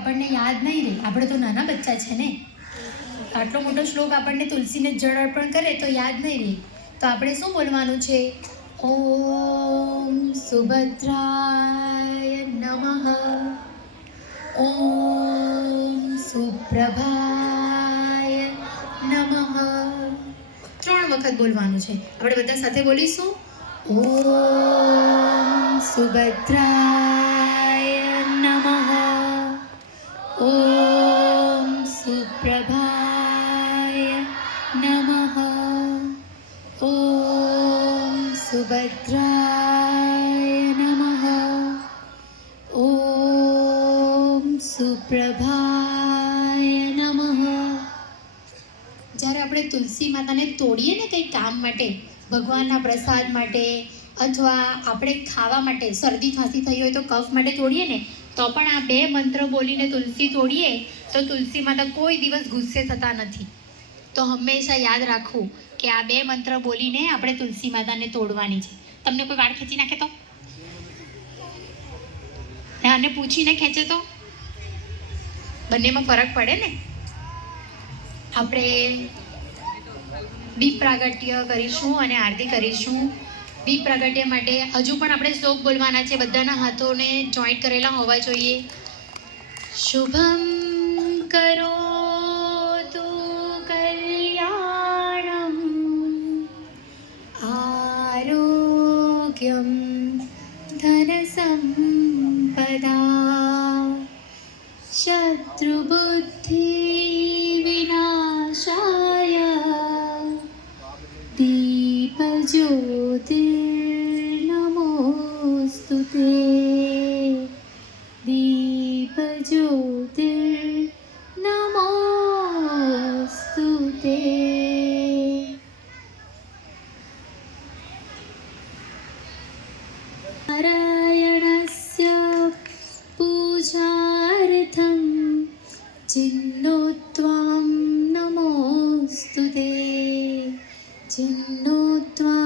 આપણને યાદ નહીં રહે. આપણે તો નાના બચ્ચા છે ને, આટલો મોટો શ્લોક આપણને તુલસીને જળ અર્પણ કરે તો યાદ નહીં રહે. તો આપણે શું બોલવાનું છે? ઓમ સુભદ્રાય નમઃ, ઓમ સુપ્રભાય નમઃ. 3 વખત બોલવાનું છે. આપણે બધા સાથે બોલીશું. ઓમ સુભદ્રાય નમઃ, ઓમ સુપ્રભાય નમઃ, ઓમ સુભદ્રાય નમઃ, ઓમ સુપ્રભાય નમઃ. જ્યારે આપણે તુલસી માતાને તોડીએ ને કંઈ કામ માટે, ભગવાનના પ્રસાદ માટે અથવા આપણે ખાવા માટે, શરદી ખાંસી થઈ હોય તો કફ માટે તોડીએ ને, તો પણ આ 2 મંત્ર બોલીને તુલસી તોડીએ તો તુલસી માતા કોઈ દિવસ ગુસ્સે થતા નથી. તો હંમેશા યાદ રાખવું કે આ 2 મંત્ર બોલીને આપણે તુલસી માતાને તોડવાની છે. તમને કોઈ વાળ ખેંચી નાખે તો, અને પૂછીને ખેંચે તો બંનેમાં ફરક પડે ને. આપણે દીપ પ્રાગટ્ય કરીશું અને આરતી કરીશું. દીપ પ્રાગટ્ય માટે હજુ પણ આપણે શ્લોક બોલવાના છે. બધાના હાથોને જોઈન્ટ કરેલા હોવા જોઈએ. શુભમ કરોતુ કલ્યાણમ, આરોગ્યમ ધન સંપદા, શત્રુબુદ્ધિ વિનાશાય, દીપજ્યોતિર્નમોસ્તુતે, દીપજ્યોતિર્નમોસ્તુતે. નારાયણસ્ય પૂજાર્થં જિનોત્વાં નમોસ્તુતે, જિનોત્વાં